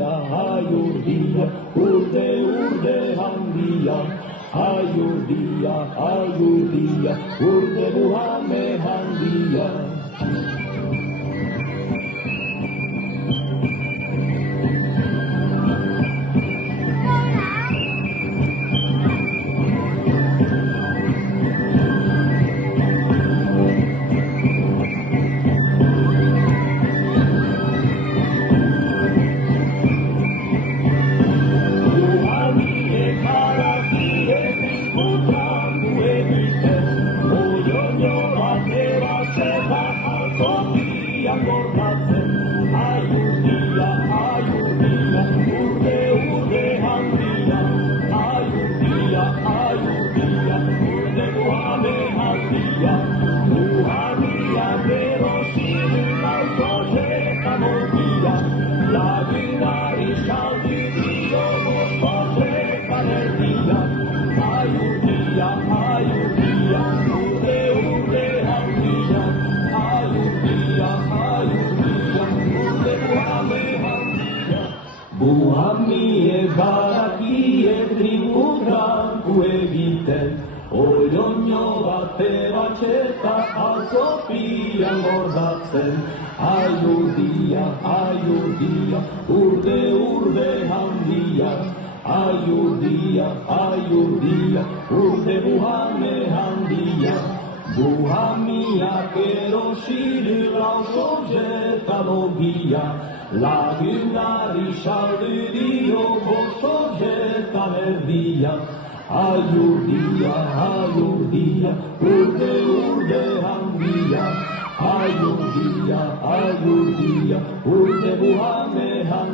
handia, aiurdia, urde handia, aiurdia, urde buhame handia. Buhami baraki tributan egiten, oioño bate batxeta azopian gordatzen. Aiurdia, urde handia, aiurdia, urde buhame handia. Buhamiak erosiri lauso jetalogia, lagunari saldi dio gozo jetan erdia. Aiurdia, urde handia, aiurdia, urde buhame handia.